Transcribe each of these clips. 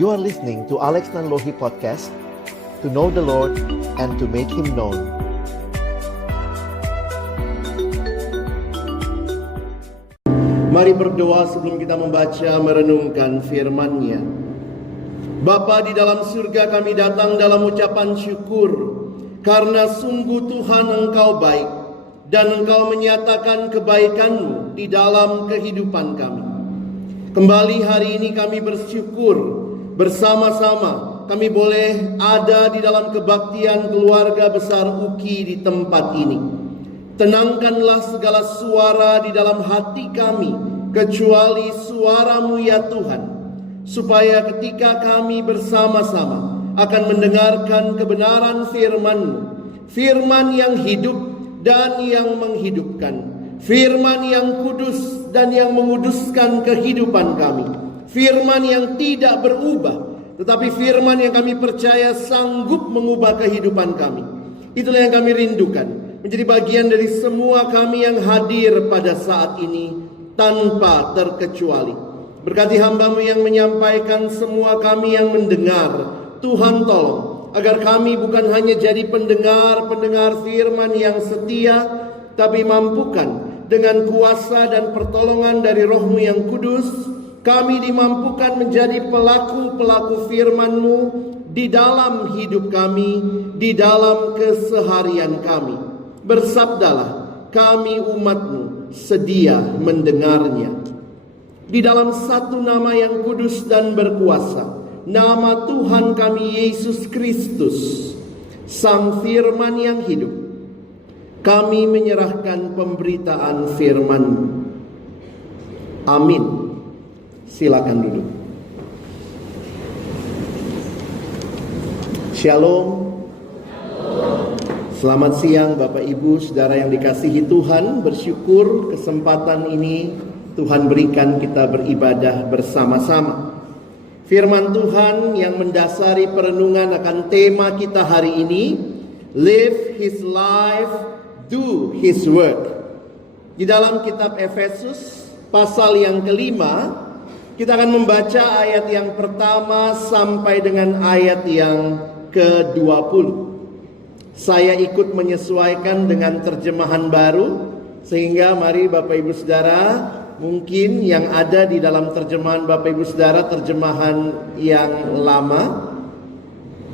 You are listening to Alex Nanlohi Podcast, to know the Lord and to make Him known. Mari berdoa sebelum kita membaca merenungkan firman-Nya. Bapa di dalam surga, kami datang dalam ucapan syukur karena sungguh Tuhan Engkau baik dan Engkau menyatakan kebaikan-Mu di dalam kehidupan kami. Kembali hari ini kami bersyukur bersama-sama kami boleh ada di dalam kebaktian keluarga besar UKI di tempat ini. Tenangkanlah segala suara di dalam hati kami, kecuali suara-Mu ya Tuhan, supaya ketika kami bersama-sama akan mendengarkan kebenaran firman-Mu, firman yang hidup dan yang menghidupkan, firman yang kudus dan yang menguduskan kehidupan kami, firman yang tidak berubah, tetapi firman yang kami percaya sanggup mengubah kehidupan kami. Itulah yang kami rindukan, menjadi bagian dari semua kami yang hadir pada saat ini tanpa terkecuali. Berkati hamba-Mu yang menyampaikan, semua kami yang mendengar. Tuhan tolong agar kami bukan hanya jadi pendengar firman yang setia, tapi mampukan dengan kuasa dan pertolongan dari Roh-Mu yang kudus, kami dimampukan menjadi pelaku-pelaku firman-Mu di dalam hidup kami, di dalam keseharian kami. Bersabdalah, kami umat-Mu sedia mendengarnya. Di dalam satu nama yang kudus dan berkuasa, nama Tuhan kami Yesus Kristus, Sang Firman yang hidup, kami menyerahkan pemberitaan firman-Mu. Amin. Silakan duduk. Shalom. Selamat siang Bapak Ibu Saudara yang dikasihi Tuhan. Bersyukur kesempatan ini Tuhan berikan kita beribadah bersama-sama. Firman Tuhan yang mendasari perenungan akan tema kita hari ini, Live His Life, Do His Work. Di dalam kitab Efesus pasal yang kelima, kita akan membaca ayat yang pertama sampai dengan ayat yang ke-20. Saya ikut menyesuaikan dengan terjemahan baru, sehingga mari Bapak Ibu Saudara, mungkin yang ada di dalam terjemahan Bapak Ibu Saudara terjemahan yang lama.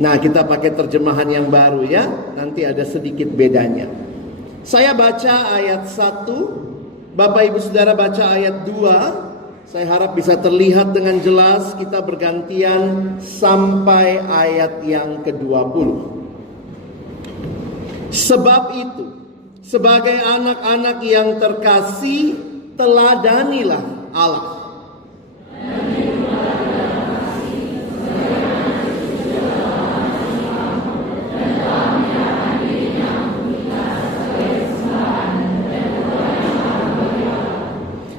Nah, kita pakai terjemahan yang baru ya, nanti ada sedikit bedanya. Saya baca ayat 1, Bapak Ibu Saudara baca ayat 2. Saya harap bisa terlihat dengan jelas, kita bergantian sampai ayat yang ke-20. Sebab itu, sebagai anak-anak yang terkasih, teladanilah Allah.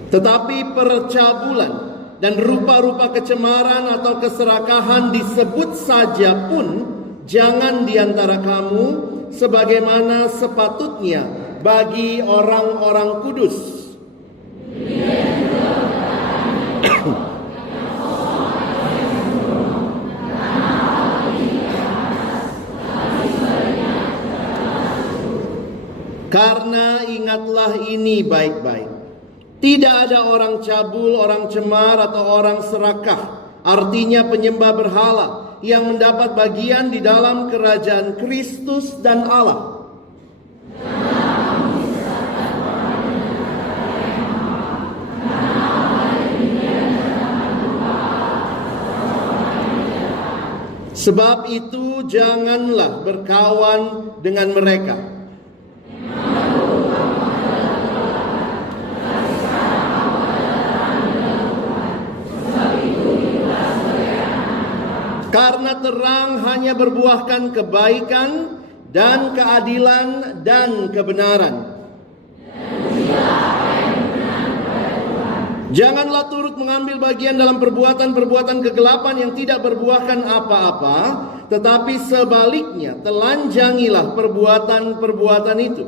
Tetapi percabulan dan rupa-rupa kecemaran atau keserakahan disebut saja pun jangan di antara kamu, sebagaimana sepatutnya bagi orang-orang kudus. Karena ingatlah ini baik-baik. Tidak ada orang cabul, orang cemar, atau orang serakah, artinya penyembah berhala, yang mendapat bagian di dalam kerajaan Kristus dan Allah. Sebab itu janganlah berkawan dengan mereka. Karena terang hanya berbuahkan kebaikan dan keadilan dan kebenaran. Janganlah turut mengambil bagian dalam perbuatan-perbuatan kegelapan yang tidak berbuahkan apa-apa, tetapi sebaliknya telanjangilah perbuatan-perbuatan itu.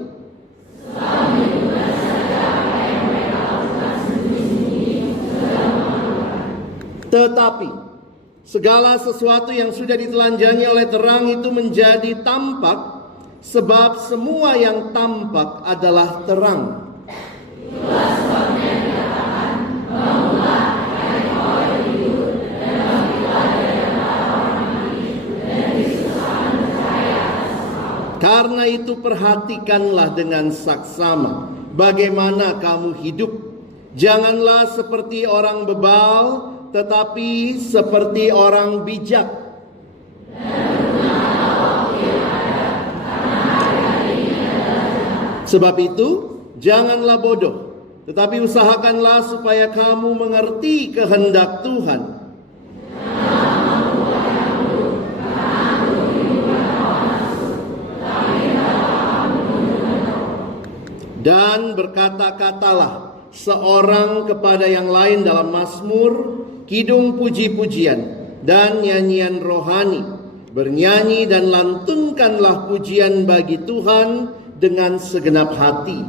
Tetapi Segala sesuatu yang sudah ditelanjangi oleh terang itu menjadi tampak, sebab semua yang tampak adalah terang. Karena itu perhatikanlah dengan saksama bagaimana kamu hidup. Janganlah seperti orang bebal, tetapi seperti orang bijak. Sebab itu, janganlah bodoh, tetapi usahakanlah supaya kamu mengerti kehendak Tuhan. Dan berkata-katalah seorang kepada yang lain dalam mazmur, kidung puji-pujian, dan nyanyian rohani. Bernyanyi dan lantunkanlah pujian bagi Tuhan dengan segenap hati.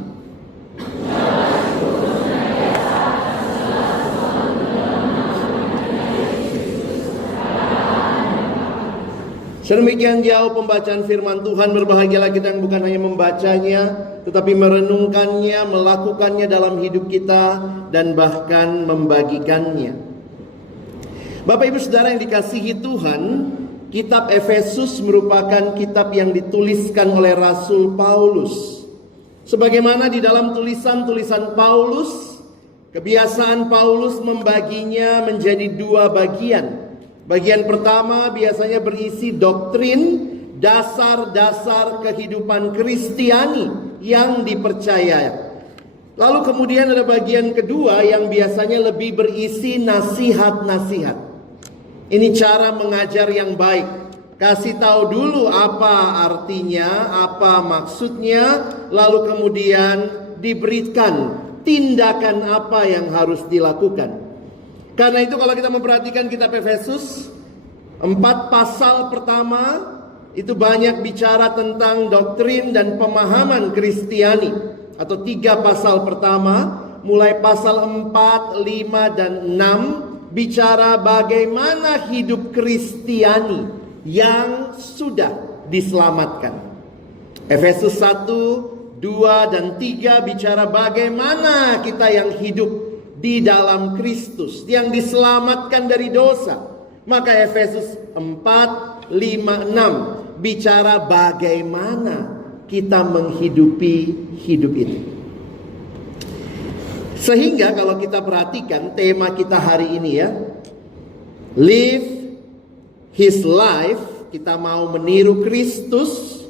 Sedemikian jauh pembacaan firman Tuhan, berbahagialah kita yang bukan hanya membacanya, tetapi merenungkannya, melakukannya dalam hidup kita, dan bahkan membagikannya. Bapak Ibu Saudara yang dikasihi Tuhan, kitab Efesus merupakan kitab yang dituliskan oleh Rasul Paulus. Sebagaimana di dalam tulisan-tulisan Paulus, kebiasaan Paulus membaginya menjadi dua bagian. Bagian pertama biasanya berisi doktrin, dasar-dasar kehidupan Kristiani yang dipercaya. Lalu kemudian ada bagian kedua yang biasanya lebih berisi nasihat-nasihat. Ini cara mengajar yang baik. Kasih tahu dulu apa artinya, apa maksudnya, lalu kemudian diberikan tindakan apa yang harus dilakukan. Karena itu kalau kita memperhatikan kitab Efesus, 4 pasal pertama itu banyak bicara tentang doktrin dan pemahaman Kristiani. Atau 3 pasal pertama, mulai pasal 4, 5, dan 6, bicara bagaimana hidup Kristiani yang sudah diselamatkan. Efesus 1, 2, dan 3 bicara bagaimana kita yang hidup di dalam Kristus, yang diselamatkan dari dosa. Maka Efesus 4, 5, 6 bicara bagaimana kita menghidupi hidup itu. Sehingga kalau kita perhatikan tema kita hari ini ya, live his life, kita mau meniru Kristus,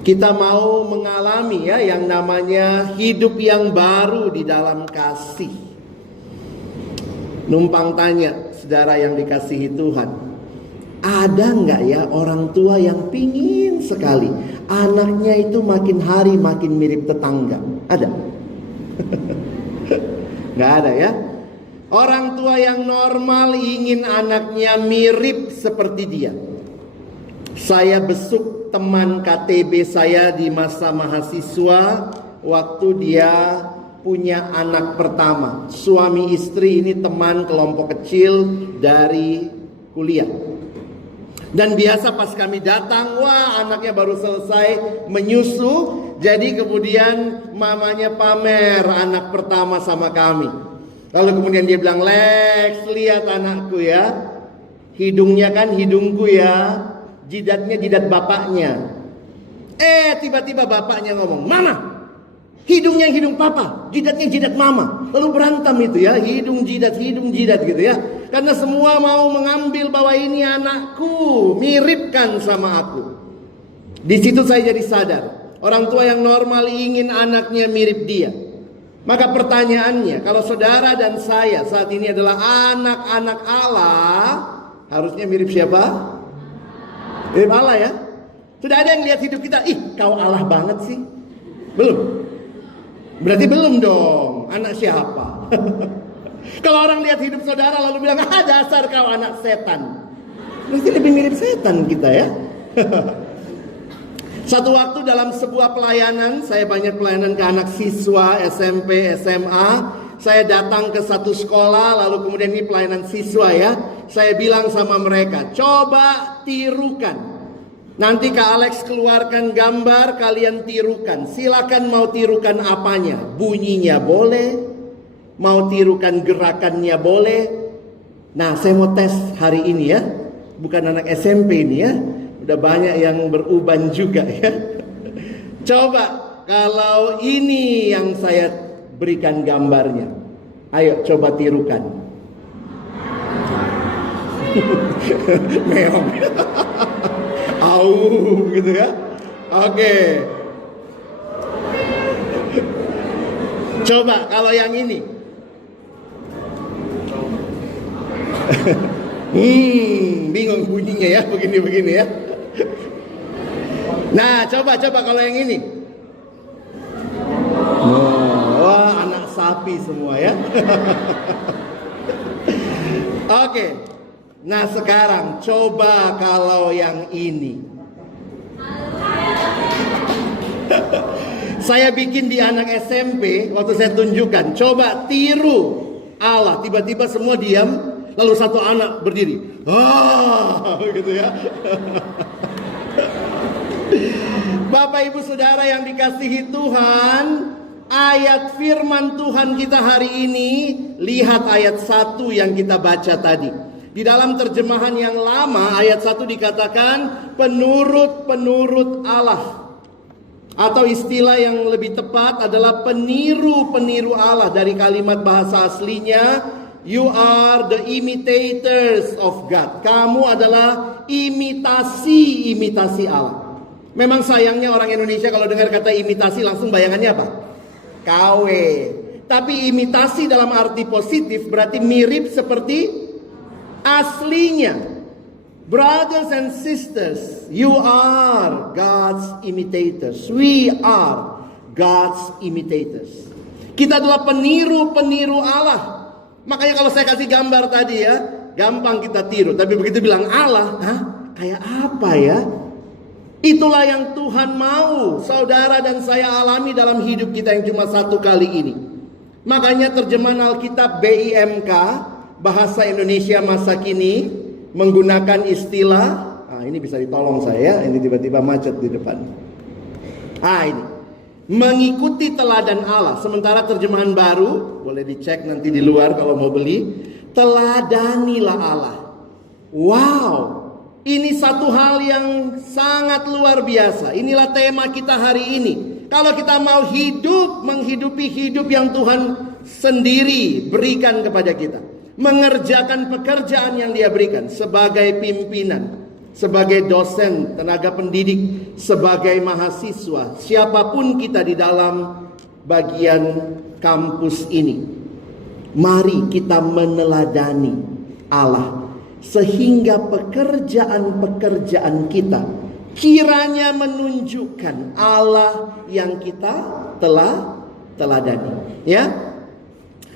kita mau mengalami ya yang namanya hidup yang baru di dalam kasih. Numpang tanya saudara yang dikasihi Tuhan, ada nggak ya orang tua yang pingin sekali anaknya itu makin hari makin mirip tetangga? Ada? Nggak ada ya. Orang tua yang normal ingin anaknya mirip seperti dia. Saya besuk teman KTB saya di masa mahasiswa waktu dia punya anak pertama. Suami istri ini teman kelompok kecil dari kuliah. Dan biasa pas kami datang, wah anaknya baru selesai menyusu, jadi kemudian mamanya pamer anak pertama sama kami. Lalu kemudian dia bilang, Lex, lihat anakku ya, hidungnya kan hidungku ya, jidatnya jidat bapaknya. Tiba-tiba bapaknya ngomong, Mama, hidungnya hidung papa, jidatnya jidat mama. Lalu berantem itu ya, hidung jidat gitu ya. Karena semua mau mengambil bahwa ini anakku, miripkan sama aku. Di situ saya jadi sadar, orang tua yang normal ingin anaknya mirip dia. Maka pertanyaannya, kalau saudara dan saya saat ini adalah anak-anak Allah, harusnya mirip siapa? Mirip Allah ya. Sudah ada yang lihat hidup kita, ih kau Allah banget sih. Belum? Berarti belum dong. Anak siapa? Kalau orang lihat hidup saudara lalu bilang, dasar kau anak setan, berarti lebih mirip setan kita ya. Satu waktu dalam sebuah pelayanan, saya banyak pelayanan ke anak siswa SMP, SMA. saya datang ke satu sekolah, lalu kemudian ini pelayanan siswa ya. Saya bilang sama mereka, coba tirukan. Nanti Kak Alex keluarkan gambar, kalian tirukan. Silakan mau tirukan apanya. Bunyinya boleh, mau tirukan gerakannya boleh. Nah, saya mau tes hari ini ya. Bukan anak SMP ini ya. Udah banyak yang beruban juga ya. Coba kalau ini yang saya berikan gambarnya. Ayo coba tirukan. Meong. Au gitu ya. Oke. Coba kalau yang ini. Bingung bunyinya ya, begini-begini ya. Nah, coba kalau yang ini. Wah, anak sapi semua ya. Oke. Nah, sekarang coba kalau yang ini. Saya bikin di anak SMP waktu saya tunjukkan. Coba tiru Allah. Tiba-tiba semua diam. Lalu satu anak berdiri. Gitu ya. Bapak Ibu Saudara yang dikasihi Tuhan, ayat firman Tuhan kita hari ini, lihat ayat 1 yang kita baca tadi. Di dalam terjemahan yang lama, ayat 1 dikatakan penurut-penurut Allah. Atau istilah yang lebih tepat adalah peniru-peniru Allah. Dari kalimat bahasa aslinya, you are the imitators of God. Kamu adalah imitasi Allah. Memang sayangnya orang Indonesia kalau dengar kata imitasi langsung bayangannya apa? KW. Tapi imitasi dalam arti positif berarti mirip seperti aslinya. Brothers and sisters, you are God's imitators. We are God's imitators. Kita adalah peniru-peniru Allah. Makanya kalau saya kasih gambar tadi ya, gampang kita tiru. Tapi begitu bilang Allah, kayak apa ya? Itulah yang Tuhan mau saudara dan saya alami dalam hidup kita yang cuma satu kali ini. Makanya terjemahan Alkitab BIMK, Bahasa Indonesia Masa Kini, menggunakan istilah, ini bisa ditolong saya, ini tiba-tiba macet di depan. Ini, mengikuti teladan Allah. Sementara terjemahan baru, boleh dicek nanti di luar kalau mau beli, teladanilah Allah. Wow, ini satu hal yang sangat luar biasa. Inilah tema kita hari ini. Kalau kita mau menghidupi hidup yang Tuhan sendiri berikan kepada kita, mengerjakan pekerjaan yang Dia berikan sebagai pimpinan, sebagai dosen, tenaga pendidik, sebagai mahasiswa, siapapun kita di dalam bagian kampus ini. Mari kita meneladani Allah, sehingga pekerjaan-pekerjaan kita kiranya menunjukkan Allah yang kita telah teladani. Ya,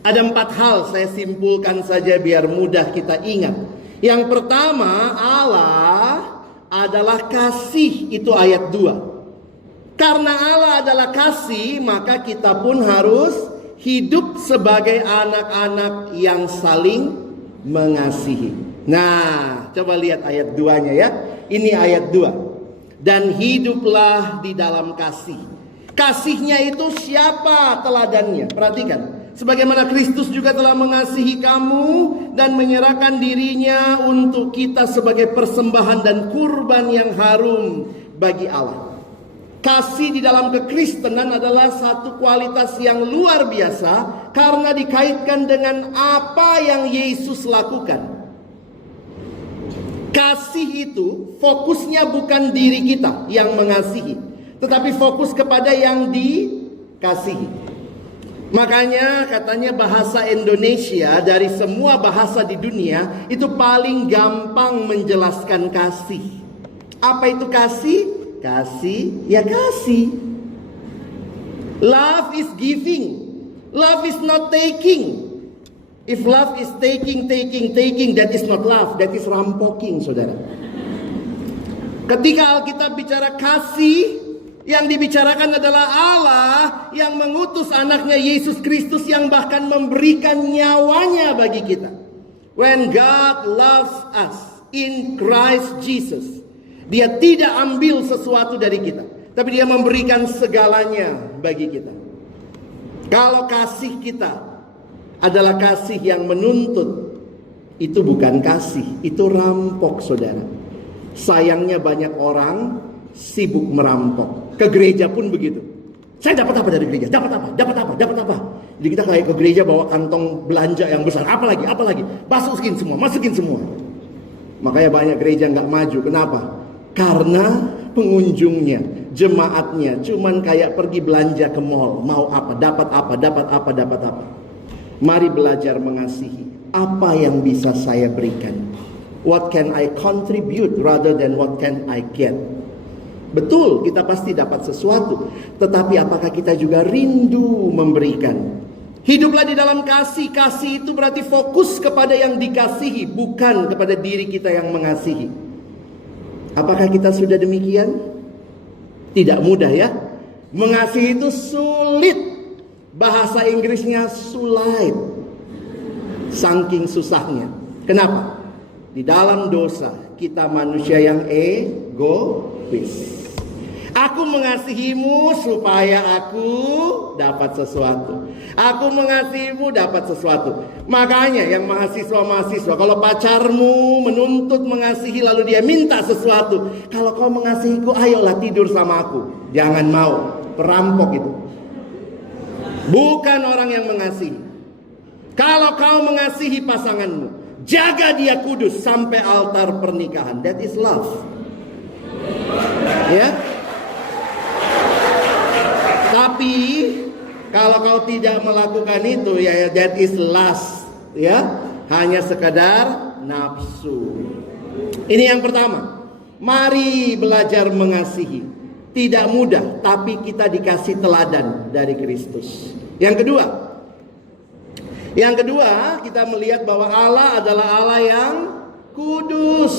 ada 4 hal saya simpulkan saja biar mudah kita ingat. Yang pertama, Allah adalah kasih, itu ayat 2. Karena Allah adalah kasih, maka kita pun harus hidup sebagai anak-anak yang saling mengasihi. Nah, coba lihat ayat 2-nya ya. Ini ayat 2. Dan hiduplah di dalam kasih. Kasihnya itu siapa teladannya? Perhatikan. Sebagaimana Kristus juga telah mengasihi kamu dan menyerahkan dirinya untuk kita sebagai persembahan dan kurban yang harum bagi Allah. Kasih di dalam kekristenan adalah satu kualitas yang luar biasa karena dikaitkan dengan apa yang Yesus lakukan. Kasih itu fokusnya bukan diri kita yang mengasihi, tetapi fokus kepada yang dikasihi. Makanya katanya bahasa Indonesia dari semua bahasa di dunia itu paling gampang menjelaskan kasih. Apa itu kasih? Kasih ya kasih. Love is giving. Love is not taking. If love is taking, that is not love, that is rampoking, saudara. Ketika Alkitab bicara kasih, Yang dibicarakan adalah Allah yang mengutus anaknya Yesus Kristus yang bahkan memberikan nyawanya bagi kita. When God loves us in Christ Jesus, Dia tidak ambil sesuatu dari kita, tapi Dia memberikan segalanya bagi kita. Kalau kasih kita adalah kasih yang menuntut, itu bukan kasih, itu rampok, saudara. Sayangnya banyak orang sibuk merampok. Ke gereja pun begitu. Saya dapat apa dari gereja? Dapat apa? Dapat apa? Dapat apa? Jadi kita kayak ke gereja bawa kantong belanja yang besar. Apalagi? Masukin semua. Makanya banyak gereja nggak maju. Kenapa? Karena pengunjungnya, jemaatnya cuman kayak pergi belanja ke mall. Mau apa? Dapat apa? Mari belajar mengasihi. Apa yang bisa saya berikan? What can I contribute rather than what can I get? Betul, kita pasti dapat sesuatu. Tetapi apakah kita juga rindu memberikan? Hiduplah di dalam kasih. Kasih itu berarti fokus kepada yang dikasihi, bukan kepada diri kita yang mengasihi. Apakah kita sudah demikian? Tidak mudah ya. Mengasihi itu sulit. Bahasa Inggrisnya sulit. Saking susahnya. Kenapa? Di dalam dosa kita manusia yang egois. Aku mengasihimu supaya aku dapat sesuatu. Aku mengasihimu dapat sesuatu. Makanya yang mahasiswa, kalau pacarmu menuntut mengasihi lalu dia minta sesuatu, kalau kau mengasihiku, ayolah tidur sama aku. Jangan mau, perampok itu. Bukan orang yang mengasihi. Kalau kau mengasihi pasanganmu, jaga dia kudus sampai altar pernikahan. That is love. Ya. Tapi kalau kau tidak melakukan itu, ya that is lust, ya, hanya sekadar nafsu. Ini yang pertama. Mari belajar mengasihi. Tidak mudah, tapi kita dikasih teladan dari Kristus. Yang kedua, kita melihat bahwa Allah adalah Allah yang kudus.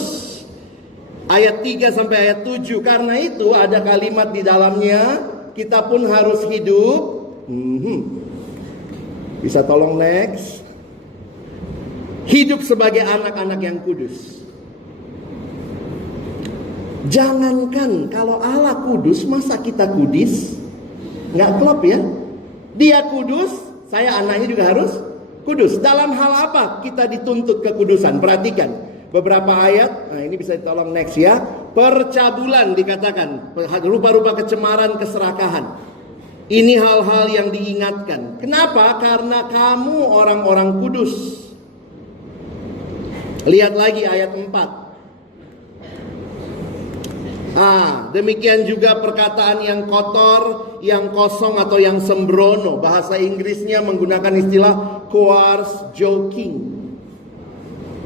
Ayat 3 sampai ayat 7. Karena itu ada kalimat di dalamnya, kita pun harus hidup. Bisa tolong next. Hidup sebagai anak-anak yang kudus. Jangankan kalau Allah kudus, masa kita kudus? Nggak klop ya. Dia kudus, saya anaknya juga harus kudus. Dalam hal apa kita dituntut kekudusan? Perhatikan beberapa ayat. Nah, ini bisa ditolong next ya. Percabulan dikatakan, rupa-rupa kecemaran, keserakahan. Ini hal-hal yang diingatkan. Kenapa? Karena kamu orang-orang kudus. Lihat lagi ayat 4. Demikian juga perkataan yang kotor, yang kosong atau yang sembrono. Bahasa Inggrisnya menggunakan istilah coarse joking.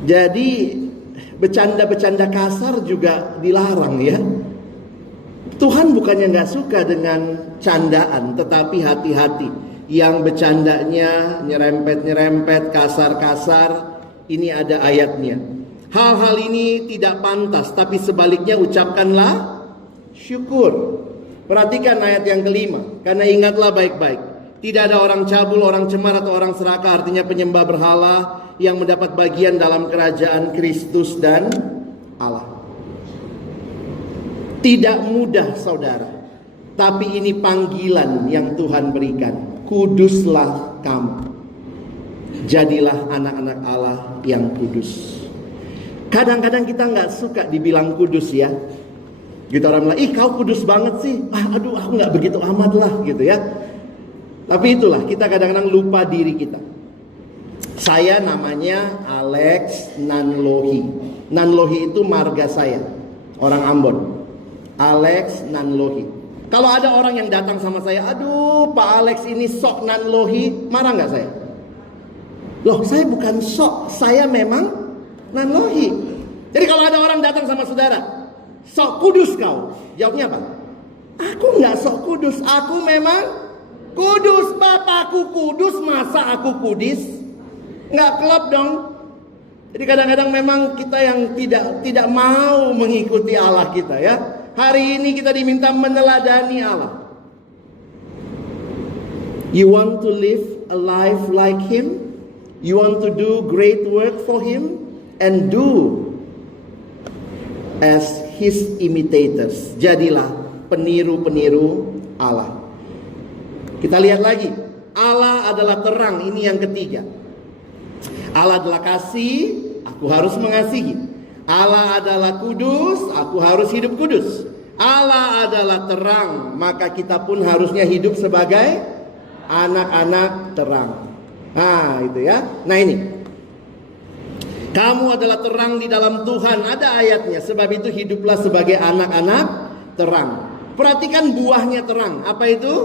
Jadi bercanda-bercanda kasar juga dilarang ya. Tuhan bukannya gak suka dengan candaan, tetapi hati-hati. Yang bercandanya nyerempet-nyerempet, kasar-kasar, ini ada ayatnya. Hal-hal ini tidak pantas, tapi sebaliknya ucapkanlah syukur. Perhatikan ayat yang kelima. Karena ingatlah baik-baik, tidak ada orang cabul, orang cemar atau orang serakah, artinya penyembah berhala, yang mendapat bagian dalam kerajaan Kristus dan Allah. Tidak mudah saudara, tapi ini panggilan yang Tuhan berikan. Kuduslah kamu. Jadilah anak-anak Allah yang kudus. Kadang-kadang kita gak suka dibilang kudus ya. Gitu orang bilang, ih kau kudus banget sih. Aduh aku gak begitu amat lah gitu ya. Tapi itulah, kita kadang-kadang lupa diri kita. Saya namanya Alex Nanlohi. Nanlohi itu marga saya, orang Ambon. Alex Nanlohi. Kalau ada orang yang datang sama saya, aduh Pak Alex ini sok Nanlohi, marah gak saya? Loh saya bukan sok, saya memang Nanlohi. Jadi kalau ada orang datang sama saudara, sok kudus kau, jawabnya apa? Aku gak sok kudus, aku memang kudus. Bapakku kudus, masa aku kudus? Nggak klop dong. Jadi kadang-kadang memang kita yang tidak mau mengikuti Allah kita ya. Hari ini kita diminta meneladani Allah. You want to live a life like Him? You want to do great work for Him? And do as His imitators. Jadilah peniru-peniru Allah. Kita lihat lagi. Allah adalah terang. Ini yang ketiga. Allah adalah kasih. Aku harus mengasihi. Allah adalah kudus. Aku harus hidup kudus. Allah adalah terang. Maka kita pun harusnya hidup sebagai anak-anak terang. Nah itu ya. Nah ini, kamu adalah terang di dalam Tuhan. Ada ayatnya. Sebab itu hiduplah sebagai anak-anak terang. Perhatikan buahnya terang. Apa itu?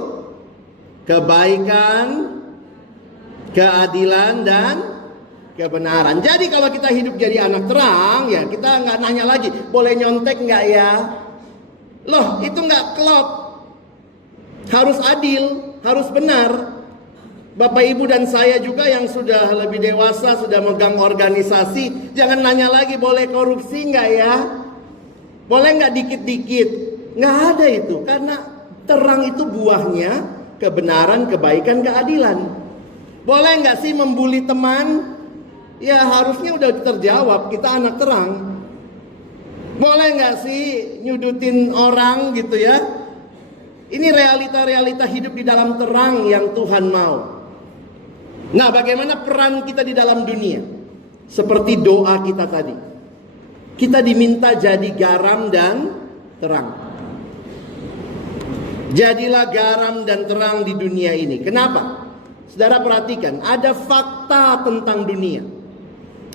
Kebaikan, keadilan, dan kebenaran. Jadi kalau kita hidup jadi anak terang, ya kita nggak nanya lagi, boleh nyontek nggak ya? Loh, itu nggak klop. Harus adil, harus benar. Bapak Ibu dan saya juga yang sudah lebih dewasa, sudah megang organisasi, jangan nanya lagi boleh korupsi nggak ya? Boleh nggak dikit-dikit? Nggak ada itu, karena terang itu buahnya kebenaran, kebaikan, keadilan. Boleh nggak sih membuli teman? Ya harusnya udah terjawab, kita anak terang. Boleh nggak sih nyudutin orang gitu ya? Ini realita-realita hidup di dalam terang yang Tuhan mau. Nah, bagaimana peran kita di dalam dunia? Seperti doa kita tadi. Kita diminta jadi garam dan terang. Jadilah garam dan terang di dunia ini. Kenapa? Saudara perhatikan, ada fakta tentang dunia.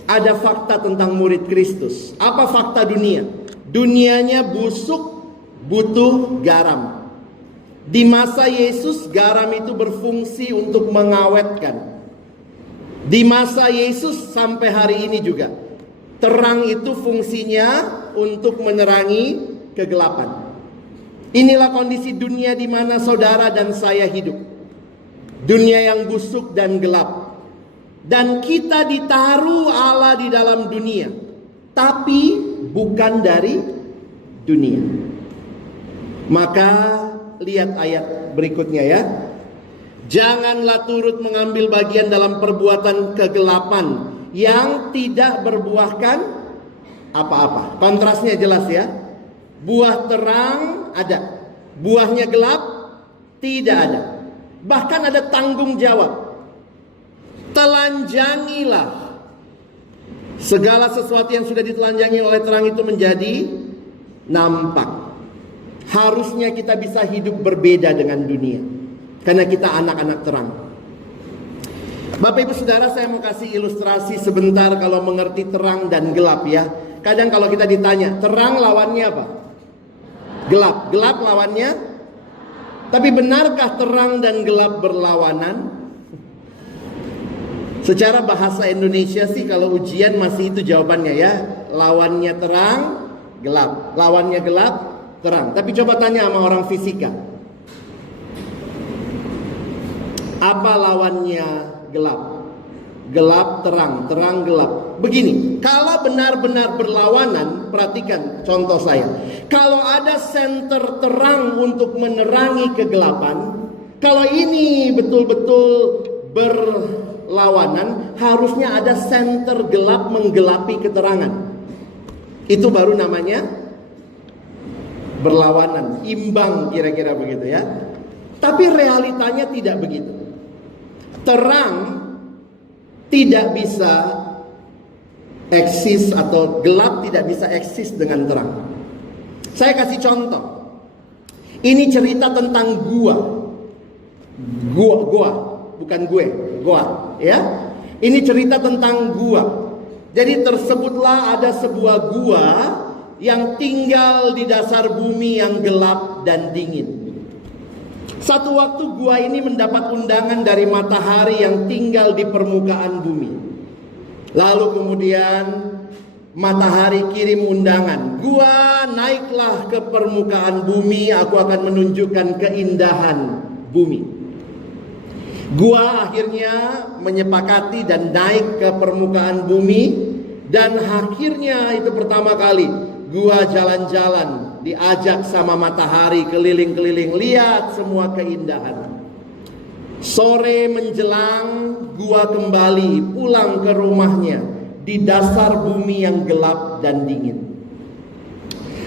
Ada fakta tentang murid Kristus. Apa fakta dunia? Dunianya busuk, butuh garam. Di masa Yesus, garam itu berfungsi untuk mengawetkan. Di masa Yesus sampai hari ini juga, terang itu fungsinya untuk menerangi kegelapan. Inilah kondisi dunia di mana saudara dan saya hidup. Dunia yang busuk dan gelap. Dan kita ditaruh Allah di dalam dunia, tapi bukan dari dunia. Maka lihat ayat berikutnya ya. Janganlah turut mengambil bagian dalam perbuatan kegelapan yang tidak berbuahkan apa-apa. Kontrasnya jelas ya. Buah terang ada, buahnya gelap tidak ada. Bahkan ada tanggung jawab. Telanjangilah segala sesuatu yang sudah ditelanjangi oleh terang itu menjadi nampak. Harusnya kita bisa hidup berbeda dengan dunia, karena kita anak-anak terang. Bapak Ibu Saudara, saya mau kasih ilustrasi sebentar kalau mengerti terang dan gelap ya. Kadang kalau kita ditanya, terang lawannya apa? Gelap. Gelap lawannya? Tapi benarkah terang dan gelap berlawanan? Secara bahasa Indonesia sih kalau ujian masih itu jawabannya ya. Lawannya terang, gelap. Lawannya gelap, terang. Tapi coba tanya sama orang fisika. Apa lawannya gelap? Gelap, terang, terang, gelap. Begini, kalau benar-benar berlawanan, perhatikan contoh saya. Kalau ada senter terang untuk menerangi kegelapan, kalau ini betul-betul berlawanan, harusnya ada senter gelap menggelapi keterangan. Itu baru namanya berlawanan, imbang kira-kira begitu ya. Tapi realitanya tidak begitu. Terang tidak bisa eksis atau gelap tidak bisa eksis dengan terang. Saya kasih contoh. Ini cerita tentang gua, bukan gue, gua, ya. Ini cerita tentang gua. Jadi tersebutlah ada sebuah gua yang tinggal di dasar bumi yang gelap dan dingin. Satu waktu gua ini mendapat undangan dari matahari yang tinggal di permukaan bumi. Lalu kemudian matahari kirim undangan. Gua naiklah ke permukaan bumi, aku akan menunjukkan keindahan bumi. Gua akhirnya menyepakati dan naik ke permukaan bumi. Dan akhirnya itu pertama kali gua jalan-jalan diajak sama matahari keliling-keliling, lihat semua keindahan. Sore menjelang, gua kembali pulang ke rumahnya di dasar bumi yang gelap dan dingin.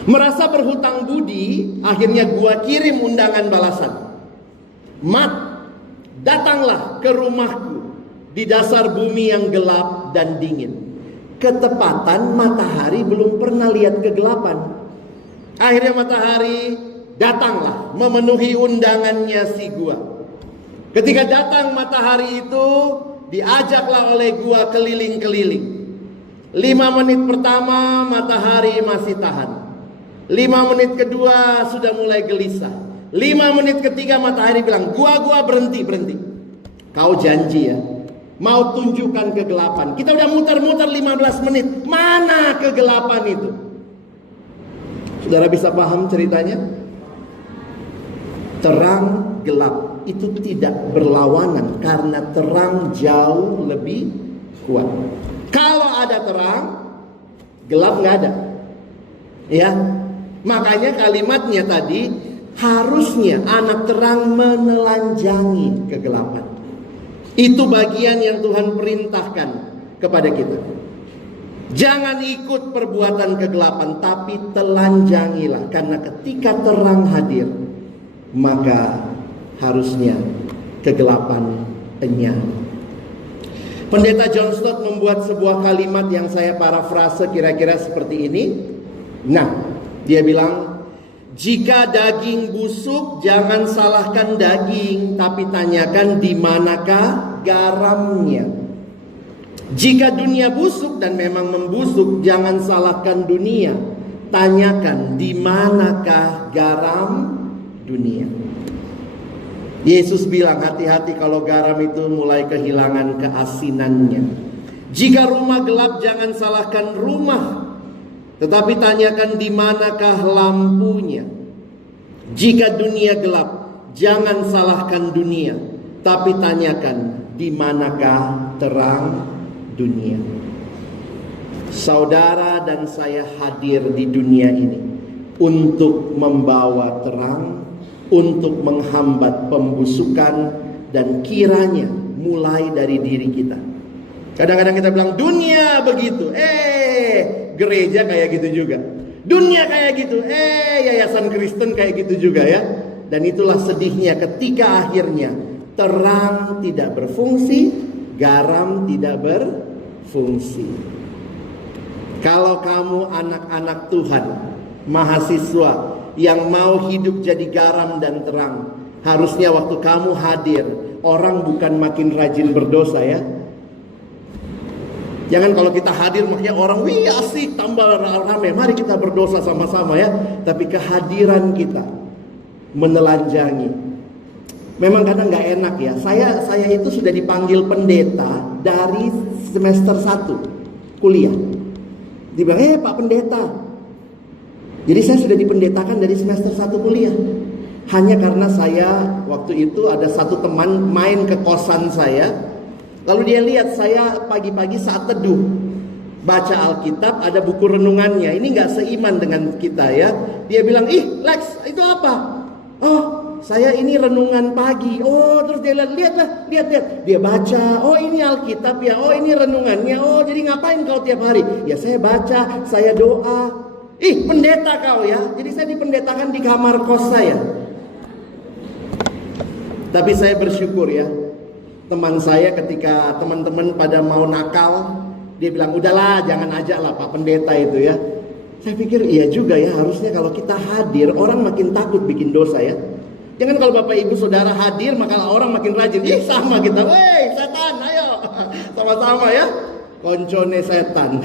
Merasa berhutang budi, akhirnya gua kirim undangan balasan. Mat, datanglah ke rumahku di dasar bumi yang gelap dan dingin. Ketepatan matahari belum pernah lihat kegelapan. Akhirnya matahari datanglah memenuhi undangannya si gua. Ketika datang matahari itu, diajaklah oleh gua keliling-keliling. 5 menit pertama matahari masih tahan. 5 menit kedua sudah mulai gelisah. 5 menit ketiga matahari bilang, gua berhenti. Kau janji ya, mau tunjukkan kegelapan. Kita udah muter-muter 15 menit. Mana kegelapan itu? Saudara bisa paham ceritanya? Terang gelap itu tidak berlawanan, karena terang jauh lebih kuat. Kalau ada terang, gelap nggak ada. Ya, makanya kalimatnya tadi, harusnya anak terang menelanjangi kegelapan. Itu bagian yang Tuhan perintahkan kepada kita. Jangan ikut perbuatan kegelapan, tapi telanjangilah. Karena ketika terang hadir, maka harusnya kegelapan enyah. Pendeta John Stott membuat sebuah kalimat yang saya parafrase kira-kira seperti ini. Nah, dia bilang, jika daging busuk, jangan salahkan daging, tapi tanyakan di manakah garamnya. Jika dunia busuk dan memang membusuk, jangan salahkan dunia, tanyakan di manakah garam dunia. Yesus bilang, hati-hati kalau garam itu mulai kehilangan keasinannya. Jika rumah gelap, jangan salahkan rumah, tetapi tanyakan di manakah lampunya. Jika dunia gelap, jangan salahkan dunia, tapi tanyakan di manakah terang dunia. Saudara dan saya hadir di dunia ini untuk membawa terang, untuk menghambat pembusukan, dan kiranya mulai dari diri kita. Kadang-kadang kita bilang dunia begitu, gereja kayak gitu juga. Dunia kayak gitu, yayasan Kristen kayak gitu juga ya. Dan itulah sedihnya ketika akhirnya terang tidak berfungsi, garam tidak berfungsi. Kalau kamu anak-anak Tuhan, mahasiswa yang mau hidup jadi garam dan terang, harusnya waktu kamu hadir, orang bukan makin rajin berdosa ya. Jangan kalau kita hadir makanya orang, wih asik, tambah ramai, mari kita berdosa sama-sama ya. Tapi kehadiran kita menelanjangi. Memang kadang gak enak ya. Saya itu sudah dipanggil pendeta dari semester 1 kuliah. Dibilang, Pak Pendeta. Jadi saya sudah dipendetakan dari semester 1 kuliah. Hanya karena saya waktu itu ada satu teman main ke kosan saya. Lalu dia lihat saya pagi-pagi saat teduh baca Alkitab, ada buku renungannya. Ini gak seiman dengan kita ya. Dia bilang, ih Lex, itu apa? Oh, saya ini renungan pagi. Oh, terus dia lihat. Dia baca, oh ini Alkitab ya, oh ini renungannya. Oh, jadi ngapain kau tiap hari? Ya saya baca, saya doa. Ih, pendeta kau ya. Jadi saya dipendetakan di kamar kos saya. Tapi saya bersyukur ya. Teman saya ketika teman-teman pada mau nakal, dia bilang, udahlah jangan ajak lah Pak Pendeta itu ya. Saya pikir iya juga ya, harusnya kalau kita hadir, orang makin takut bikin dosa ya. Jangan kalau Bapak Ibu Saudara hadir, maka orang makin rajin. Ih sama kita, weh setan, ayo sama-sama ya, koncone setan.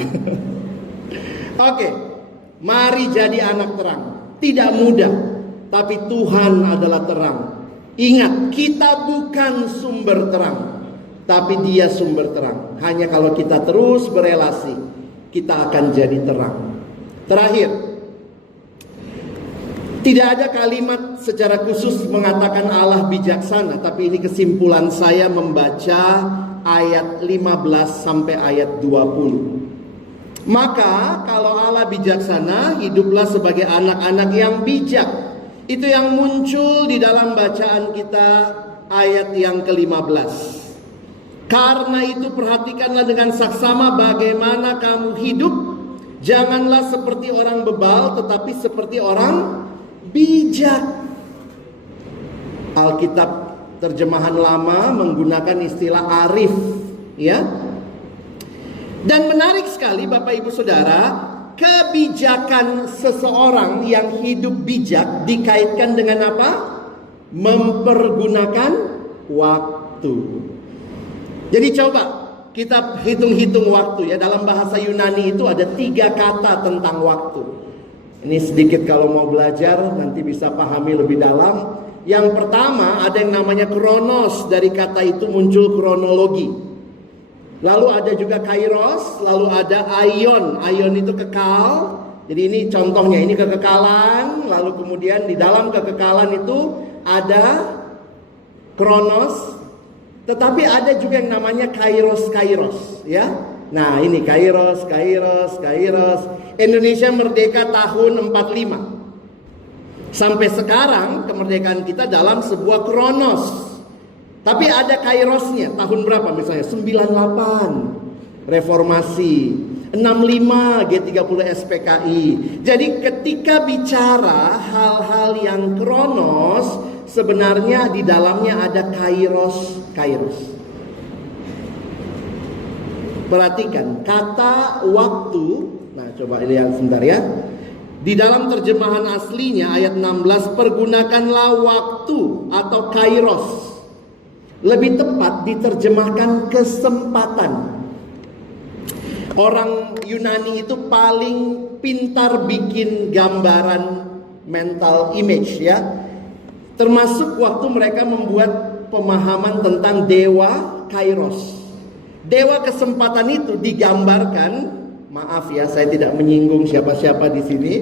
Oke, mari jadi anak terang. Tidak mudah, tapi Tuhan adalah terang. Ingat, kita bukan sumber terang, tapi Dia sumber terang. Hanya kalau kita terus berelasi, kita akan jadi terang. Terakhir, tidak ada kalimat secara khusus mengatakan Allah bijaksana, tapi ini kesimpulan saya membaca ayat 15 sampai ayat 20. Maka kalau Allah bijaksana, hiduplah sebagai anak-anak yang bijak. Itu yang muncul di dalam bacaan kita ayat yang ke-15. Karena itu perhatikanlah dengan saksama bagaimana kamu hidup. Janganlah seperti orang bebal, tetapi seperti orang bijak. Alkitab terjemahan lama menggunakan istilah arif, ya. Dan menarik sekali Bapak Ibu Saudara, kebijakan seseorang yang hidup bijak dikaitkan dengan apa? Mempergunakan waktu. Jadi coba kita hitung-hitung waktu ya. Dalam bahasa Yunani itu ada 3 kata tentang waktu. Ini sedikit kalau mau belajar nanti bisa pahami lebih dalam. Yang pertama ada yang namanya kronos. Dari kata itu muncul kronologi. Lalu ada juga kairos. Lalu ada aion. Aion itu kekal. Jadi ini contohnya, ini kekekalan. Lalu kemudian di dalam kekekalan itu ada kronos. Tetapi ada juga yang namanya kairos, ya. Nah, ini kairos. Indonesia merdeka tahun 45. Sampai sekarang kemerdekaan kita dalam sebuah kronos. Tapi ada kairosnya. Tahun berapa misalnya? 98. Reformasi. 65 G30 SPKI. Jadi ketika bicara hal-hal yang kronos, sebenarnya di dalamnya ada kairos. Perhatikan kata waktu. Nah, coba lihat sebentar ya. Di dalam terjemahan aslinya ayat 16, pergunakanlah waktu atau kairos. Lebih tepat diterjemahkan kesempatan. Orang Yunani itu paling pintar bikin gambaran mental image ya. Termasuk waktu mereka membuat pemahaman tentang dewa kairos. Dewa kesempatan itu digambarkan, maaf ya saya tidak menyinggung siapa-siapa di sini.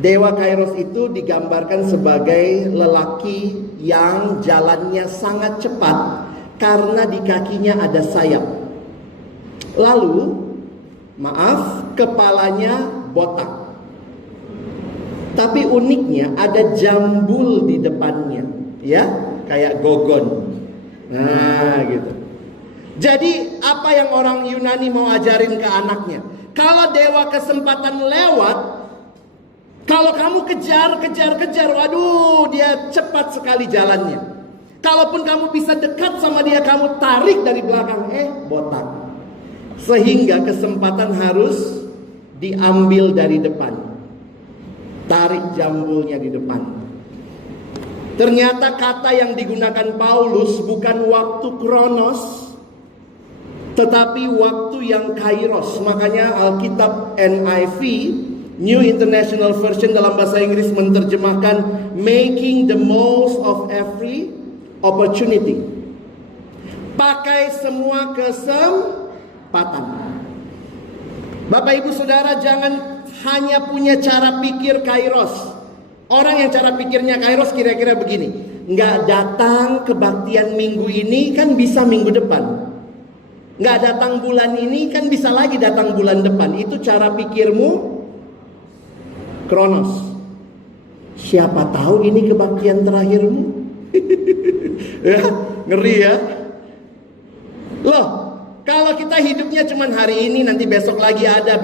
Dewa kairos itu digambarkan sebagai lelaki yang jalannya sangat cepat karena di kakinya ada sayap. Lalu maaf, kepalanya botak. Tapi uniknya ada jambul di depannya, ya, kayak gogon. Nah, gitu. Jadi apa yang orang Yunani mau ajarin ke anaknya? Kalau dewa kesempatan lewat, kalau kamu kejar, waduh, dia cepat sekali jalannya. Kalaupun kamu bisa dekat sama dia, kamu tarik dari belakang, botak. Sehingga kesempatan harus diambil dari depan. Tarik jambulnya di depan. Ternyata kata yang digunakan Paulus bukan waktu kronos, tetapi waktu yang kairos. Makanya Alkitab NIV, New International Version dalam bahasa Inggris menerjemahkan making the most of every opportunity. Pakai semua kesempatan. Bapak Ibu Saudara, jangan hanya punya cara pikir kairos. Orang yang cara pikirnya kairos kira-kira begini, nggak datang kebaktian minggu ini kan bisa minggu depan. Nggak datang bulan ini kan bisa lagi datang bulan depan. Itu cara pikirmu kronos. Siapa tahu ini kebaktian terakhirmu. Ya, ngeri ya. Loh, kalau kita hidupnya cuman hari ini, nanti besok lagi ada,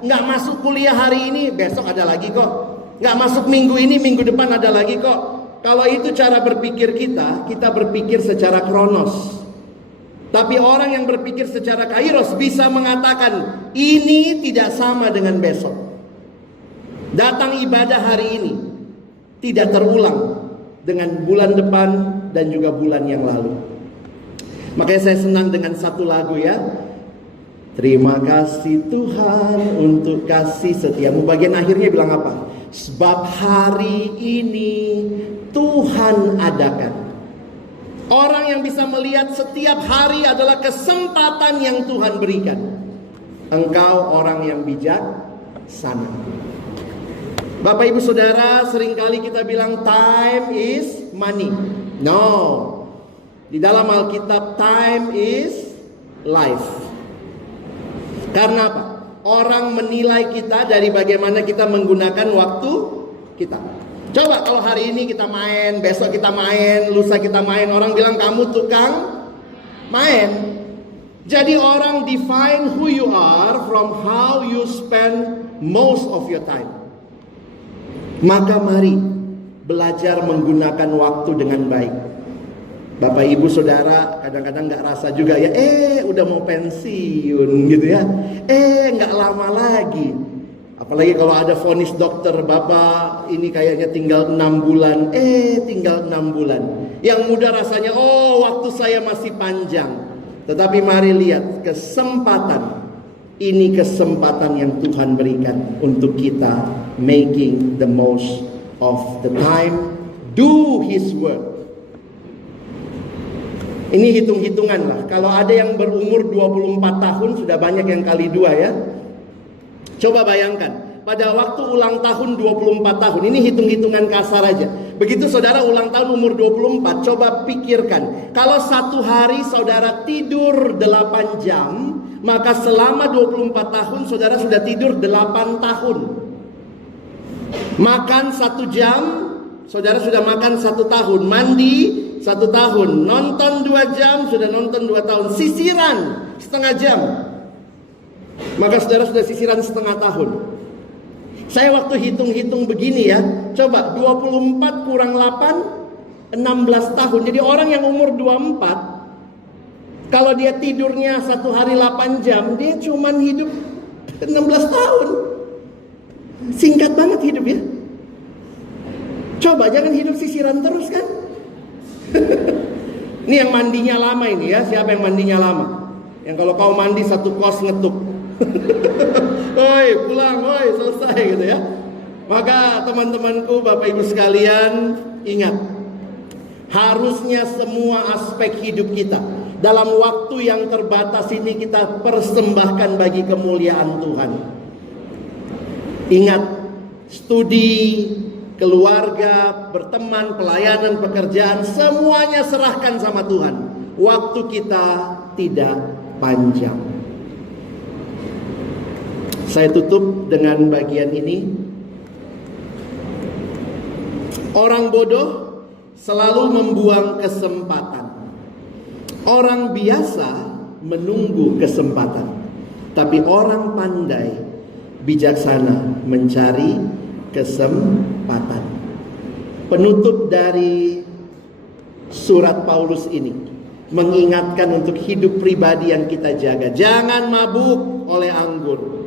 nggak masuk kuliah hari ini, besok ada lagi kok. Nggak masuk minggu ini, minggu depan ada lagi kok. Kalau itu cara berpikir kita berpikir secara kronos. Tapi orang yang berpikir secara kairos bisa mengatakan ini tidak sama dengan besok. Datang ibadah hari ini tidak terulang dengan bulan depan dan juga bulan yang lalu. Makanya saya senang dengan satu lagu ya. Terima kasih Tuhan untuk kasih setiamu. Bagian akhirnya bilang apa? Sebab hari ini Tuhan adakan. Orang yang bisa melihat setiap hari adalah kesempatan yang Tuhan berikan. Engkau orang yang bijak sana. Bapak Ibu Saudara, seringkali kita bilang time is money. No. Di dalam Alkitab time is life. Karena apa? Orang menilai kita dari bagaimana kita menggunakan waktu kita. Coba kalau hari ini kita main, besok kita main, lusa kita main, orang bilang kamu tukang main. Jadi orang define who you are from how you spend most of your time. Maka mari belajar menggunakan waktu dengan baik. Bapak ibu saudara kadang-kadang gak rasa juga ya, udah mau pensiun gitu ya, gak lama lagi. Apalagi kalau ada vonis dokter, bapak ini kayaknya tinggal 6 bulan, tinggal 6 bulan. Yang muda rasanya, waktu saya masih panjang. Tetapi mari lihat kesempatan. Ini kesempatan yang Tuhan berikan untuk kita making the most of the time. Do His work. Ini hitung-hitungan lah. Kalau ada yang berumur 24 tahun, sudah banyak yang kali 2 ya. Coba bayangkan, pada waktu ulang tahun 24 tahun, ini hitung-hitungan kasar aja. Begitu saudara ulang tahun umur 24, coba pikirkan. Kalau satu hari saudara tidur 8 jam, maka selama 24 tahun saudara sudah tidur 8 tahun. Makan 1 jam, saudara sudah makan 1 tahun. Mandi 1 tahun. Nonton 2 jam, sudah nonton 2 tahun. Sisiran setengah jam, maka saudara sudah sisiran setengah tahun. Saya waktu hitung-hitung begini ya, coba 24 kurang 8, 16 tahun. Jadi orang yang umur 24, kalau dia tidurnya 1 hari 8 jam, dia cuman hidup 16 tahun. Singkat banget hidup ya. Coba jangan hidup sisiran terus kan. Ini yang mandinya lama ini ya. Siapa yang mandinya lama? Yang kalau kau mandi 1 kos ngetuk. Oi, pulang, oi, selesai gitu ya. Maka teman-temanku, Bapak Ibu sekalian, ingat, harusnya semua aspek hidup kita dalam waktu yang terbatas ini kita persembahkan bagi kemuliaan Tuhan. Ingat, studi, keluarga, berteman, pelayanan, pekerjaan, semuanya serahkan sama Tuhan. Waktu kita tidak panjang. Saya tutup dengan bagian ini. Orang bodoh selalu membuang kesempatan. Orang biasa menunggu kesempatan. Tapi orang pandai, bijaksana mencari kesempatan. Penutup dari surat Paulus ini mengingatkan untuk hidup pribadi yang kita jaga. Jangan mabuk oleh anggur.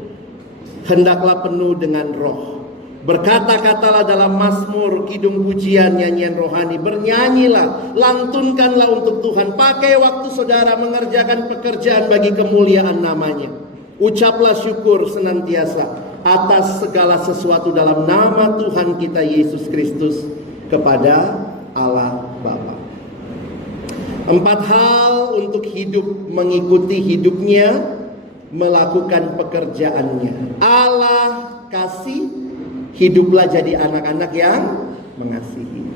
Hendaklah penuh dengan roh. Berkata-katalah dalam mazmur, kidung pujian, nyanyian rohani. Bernyanyilah, lantunkanlah untuk Tuhan. Pakai waktu saudara mengerjakan pekerjaan bagi kemuliaan namanya. Ucaplah syukur senantiasa atas segala sesuatu dalam nama Tuhan kita Yesus Kristus kepada Allah Bapa. 4 hal untuk hidup mengikuti hidupnya, melakukan pekerjaannya. Allah kasih, hiduplah jadi anak-anak yang mengasihi.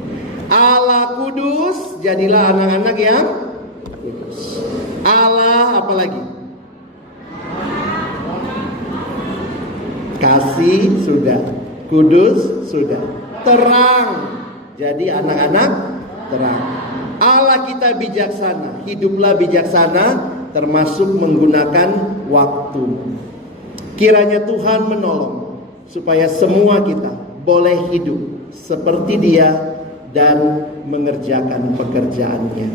Allah kudus, jadilah anak-anak yang kudus. Allah apalagi? Kasih sudah, kudus sudah, terang, jadi anak-anak terang. Allah kita bijaksana, hiduplah bijaksana, termasuk menggunakan waktu. Kiranya Tuhan menolong supaya semua kita boleh hidup seperti Dia dan mengerjakan pekerjaannya.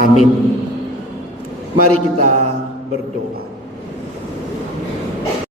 Amin. Mari kita berdoa.